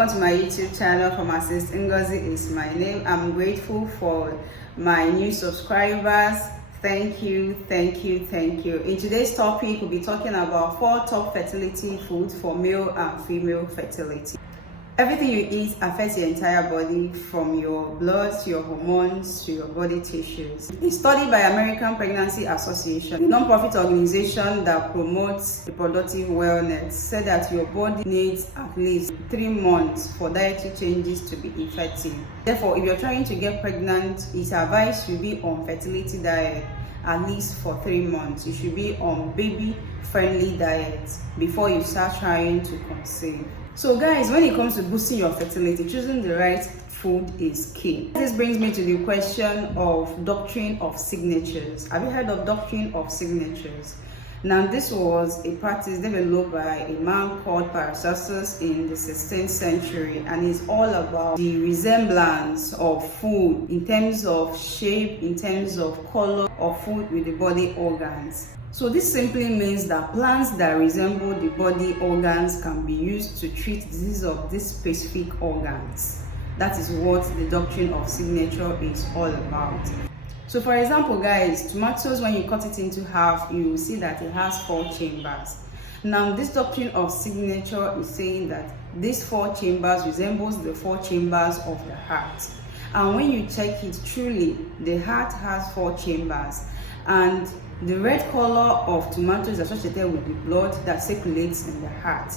welcome to my YouTube channel. Pharmacist Ngozi is my name. I'm grateful for my new subscribers. Thank you. In today's topic, we'll be talking about 4 top fertility foods for male and female fertility. Everything you eat affects your entire body, from your blood to your hormones to your body tissues. A study by American Pregnancy Association, a non-profit organization that promotes reproductive wellness, said that your body needs at least 3 months for dietary changes to be effective. Therefore, if you're trying to get pregnant, it's advised you be on fertility diet at least for 3 months. You should be on baby-friendly diet before you start trying to conceive. So guys, when it comes to boosting your fertility, choosing the right food is key. This brings me to the question of Doctrine of Signatures. Have you heard of Doctrine of Signatures? Now, this was a practice developed by a man called Paracelsus in the 16th century, and it's all about the resemblance of food in terms of shape, in terms of color of food with the body organs. So this simply means that plants that resemble the body organs can be used to treat diseases of these specific organs. That is what the Doctrine of Signature is all about. So for example, guys, tomatoes, when you cut it into half, you will see that it has 4 chambers. Now, this Doctrine of Signature is saying that these 4 chambers resembles the 4 chambers of the heart. And when you check it, truly, the heart has 4 chambers. And the red color of tomatoes is associated with the blood that circulates in the heart.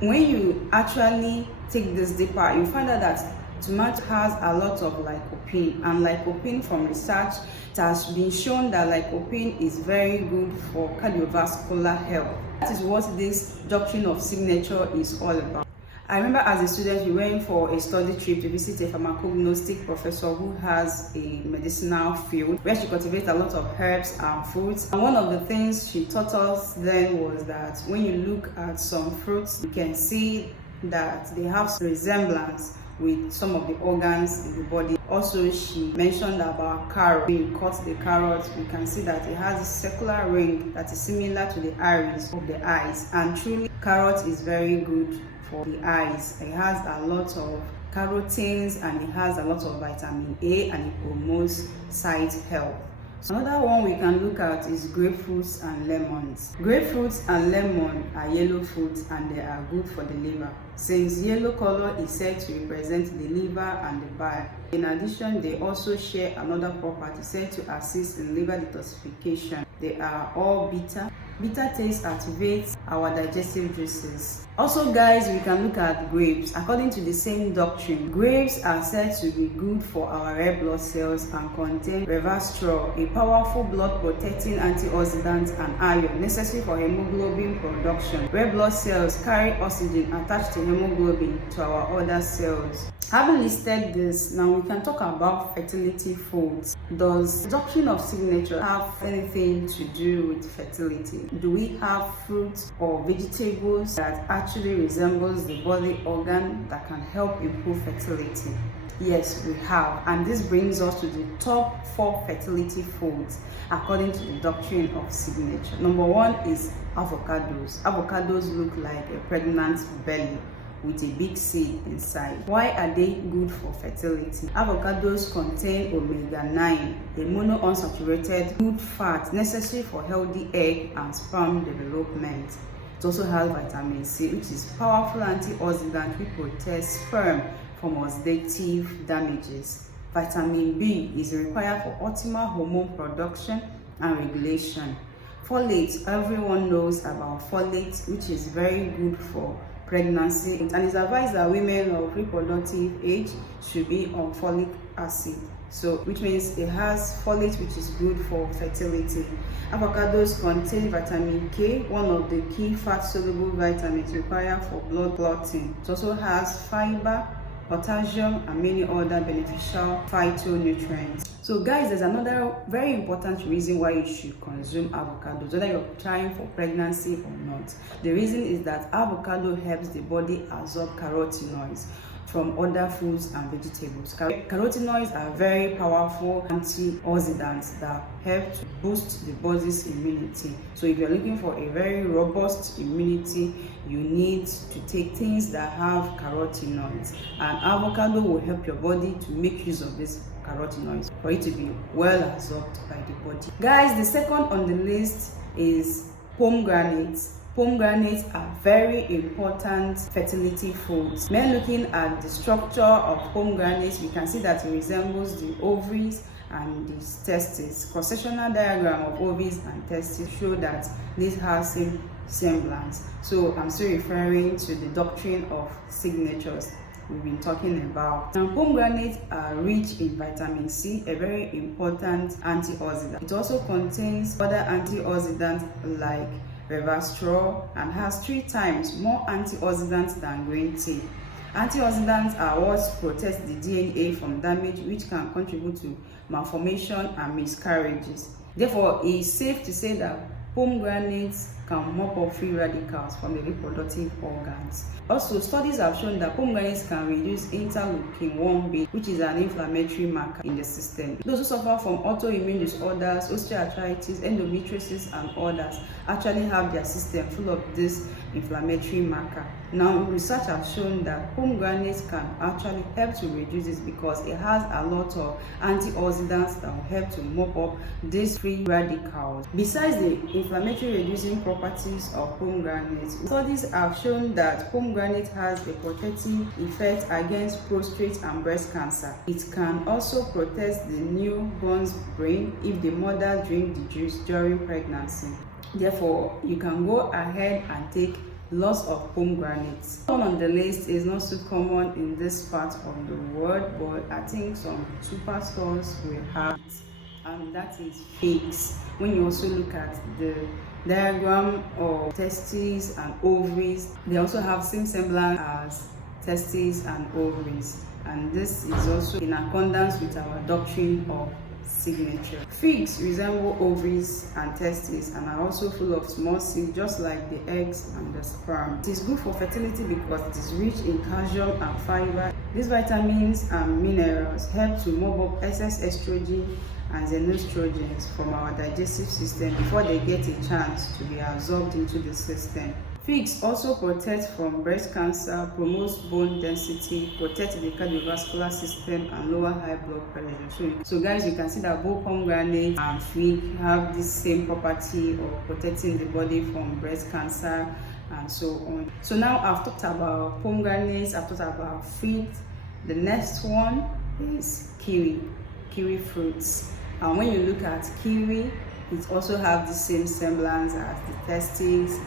When you actually take this deeper, you find out that tomato has a lot of lycopene, and lycopene, from research, it has been shown that lycopene is very good for cardiovascular health. That is what this Doctrine of Signature is all about. I remember as a student, we went for a study trip to visit a pharmacognostic professor who has a medicinal field where she cultivates a lot of herbs and fruits. And one of the things she taught us then was that when you look at some fruits, you can see that they have resemblance with some of the organs in the body. Also, she mentioned about carrot. When you cut the carrot, you can see that it has a circular ring that is similar to the iris of the eyes. And truly, carrot is very good for the eyes. It has a lot of carotenes and it has a lot of vitamin A, and it promotes sight health. So another one we can look at is grapefruits and lemons. Grapefruits and lemon are yellow fruits, and they are good for the liver, since yellow color is said to represent the liver and the bile. In addition, they also share another property said to assist in liver detoxification. They are all bitter. Bitter taste activates our digestive juices. Also, guys, we can look at grapes. According to the same doctrine, grapes are said to be good for our red blood cells and contain resveratrol, a powerful blood protecting antioxidant and iron necessary for hemoglobin production. Red blood cells carry oxygen attached to hemoglobin to our other cells. Having listed this, now we can talk about fertility foods. Does Doctrine of Signature have anything to do with fertility? Do we have fruits or vegetables that actually resembles the body organ that can help improve fertility? Yes, we have, and this brings us to the top 4 fertility foods according to the Doctrine of Signature. Number 1 is avocados. Avocados look like a pregnant belly with a big seed inside. Why are they good for fertility? Avocados contain omega-9, a monounsaturated good fat necessary for healthy egg and sperm development. It also has vitamin C, which is powerful antioxidant which protects sperm from oxidative damages. Vitamin B is required for optimal hormone production and regulation. Folate, everyone knows about folate, which is very good for pregnancy, and it's advised that women of reproductive age should be on folic acid, so which means it has folate, which is good for fertility. Avocados contain vitamin K, one of the key fat-soluble vitamins required for blood clotting. It also has fiber, potassium, and many other beneficial phytonutrients. So guys, there's another very important reason why you should consume avocados, whether you're trying for pregnancy or not. The reason is that avocado helps the body absorb carotenoids. from other foods and vegetables. Carotenoids are very powerful antioxidants that help to boost the body's immunity. So if you're looking for a very robust immunity, you need to take things that have carotenoids, and avocado will help your body to make use of these carotenoids for it to be well absorbed by the body. Guys, the second on the list is pomegranates. Pomegranates are very important fertility foods. When looking at the structure of pomegranates, we can see that it resembles the ovaries and the testes. Cross-sectional diagram of ovaries and testes show that this has same semblance. So I'm still referring to the doctrine of signatures we've been talking about. Now, pomegranates are rich in vitamin C, a very important antioxidant. It also contains other antioxidants like resveratrol and has 3 times more antioxidants than green tea. Antioxidants are what protect the DNA from damage, which can contribute to malformation and miscarriages. Therefore, it is safe to say that pomegranates can mop up free radicals from the reproductive organs. Also, studies have shown that pomegranates can reduce interleukin-1 which is an inflammatory marker in the system. Those who suffer from autoimmune disorders, osteoarthritis, endometriosis, and others actually have their system full of this inflammatory marker. Now, research has shown that pomegranates can actually help to reduce this because it has a lot of antioxidants that will help to mop up these free radicals. Besides the inflammatory reducing properties of pomegranates, studies have shown that pomegranate has a protective effect against prostate and breast cancer. It can also protect the newborn's brain if the mother drinks the juice during pregnancy. Therefore, you can go ahead and take lots of pomegranates. One on the list is not so common in this part of the world, but I think some superstores will have it, and that is figs. When you also look at the diagram of testes and ovaries, they also have same semblance as testes and ovaries, and this is also in accordance with our doctrine of signature. Figs resemble ovaries and testes and are also full of small seeds, just like the eggs and the sperm. It is good for fertility because it is rich in calcium and fiber. These vitamins and minerals help to mop up excess estrogen and xenoestrogens from our digestive system before they get a chance to be absorbed into the system. Figs also protect from breast cancer, promotes bone density, protect the cardiovascular system, and lower high blood pressure. So guys, you can see that both pomegranate and fig have the same property of protecting the body from breast cancer and so on. So now I've talked about pomegranates, I've talked about figs. The next one is kiwi fruits. And when you look at kiwi, it also have the same semblance as the testes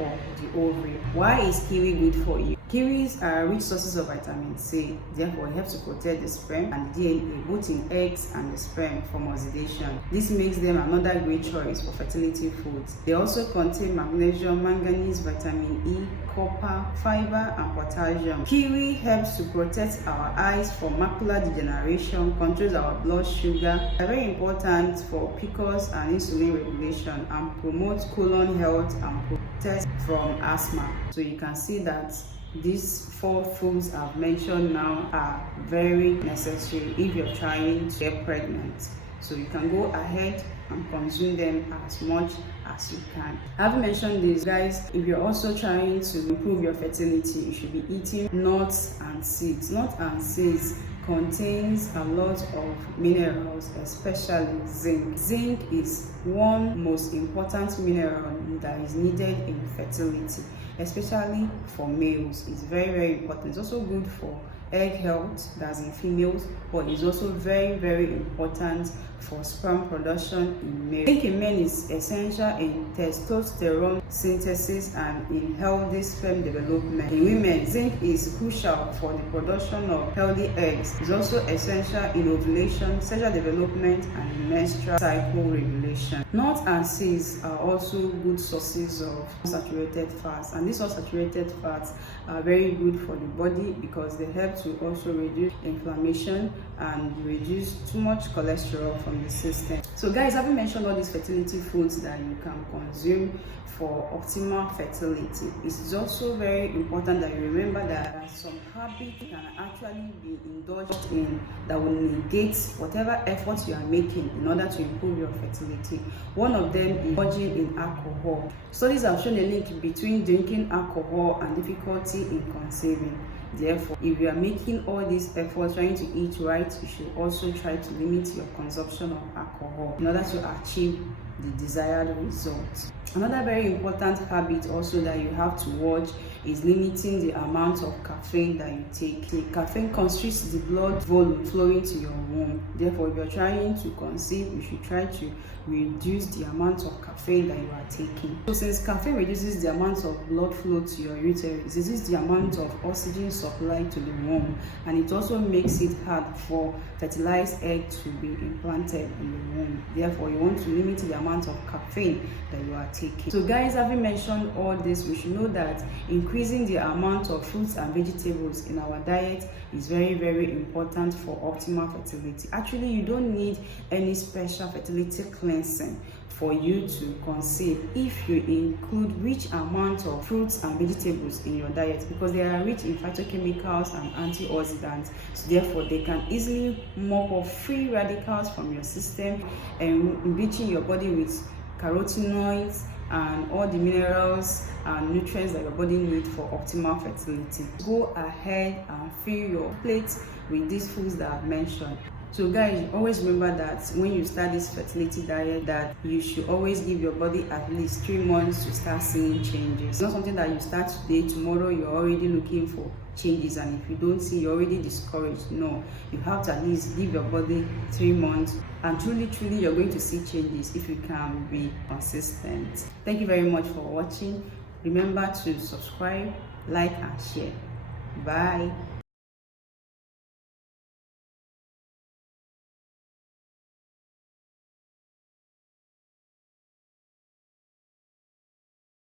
or the ovary. Why is kiwi good for you? Kiwis are rich sources of vitamin C, therefore it helps to protect the sperm and the DNA both in eggs and the sperm from oxidation. This makes them another great choice for fertility foods. They also contain magnesium, manganese, vitamin E, copper, fiber, and potassium. Kiwi helps to protect our eyes from macular degeneration, controls our blood sugar, are very important for PCOS and insulin regulation, and promotes colon health and protects from asthma. So you can see that these 4 foods I've mentioned now are very necessary if you're trying to get pregnant. So you can go ahead and consume them as much as you can. I've mentioned this, guys. If you're also trying to improve your fertility, you should be eating nuts and seeds. Nuts and seeds contains a lot of minerals, especially zinc. Zinc is one most important mineral that is needed in fertility, especially for males. It's very important. It's also good for egg health, that's in females, but it's also very important for sperm production in males. Zinc in men is essential in testosterone synthesis and in healthy sperm development. In women, zinc is crucial for the production of healthy eggs. It's also essential in ovulation, sexual development, and in menstrual cycle regulation. Nuts and seeds are also good sources of saturated fats, and these unsaturated fats are very good for the body because they help to also reduce inflammation and reduce too much cholesterol from the system. So guys, I haven't mentioned all these fertility foods that you can consume for for optimal fertility. It's also very important that you remember that some habits can actually be indulged in that will negate whatever effort you are making in order to improve your fertility. One of them is indulging in alcohol. Studies have shown a link between drinking alcohol and difficulty in conceiving. Therefore, if you are making all these efforts trying to eat right, you should also try to limit your consumption of alcohol in order to achieve the desired results. Another very important habit also that you have to watch is limiting the amount of caffeine that you take. The caffeine constricts the blood volume flowing to your womb. Therefore, if you're trying to conceive, you should try to reduce the amount of caffeine that you are taking. So since caffeine reduces the amount of blood flow to your uterus, this is the amount of oxygen supply to the womb, and it also makes it hard for fertilized egg to be implanted in the womb. Therefore, you want to limit the amount of caffeine that you are taking. So guys, having mentioned all this, we should know that increasing the amount of fruits and vegetables in our diet is very, very important for optimal fertility. Actually, you don't need any special fertility cleansing for you to conceive if you include rich amount of fruits and vegetables in your diet, because they are rich in phytochemicals and antioxidants. So therefore, they can easily mop up free radicals from your system and enriching your body with carotenoids and all the minerals and nutrients that your body needs for optimal fertility. Go ahead and fill your plate with these foods that I've mentioned. So guys, always remember that when you start this fertility diet, that you should always give your body at least 3 months to start seeing changes. It's not something that you start today, tomorrow you're already looking for changes, and if you don't see, you're already discouraged. No, you have to at least give your body 3 months, and truly you're going to see changes if you can be consistent. Thank you very much for watching. Remember to subscribe, like and share. Bye.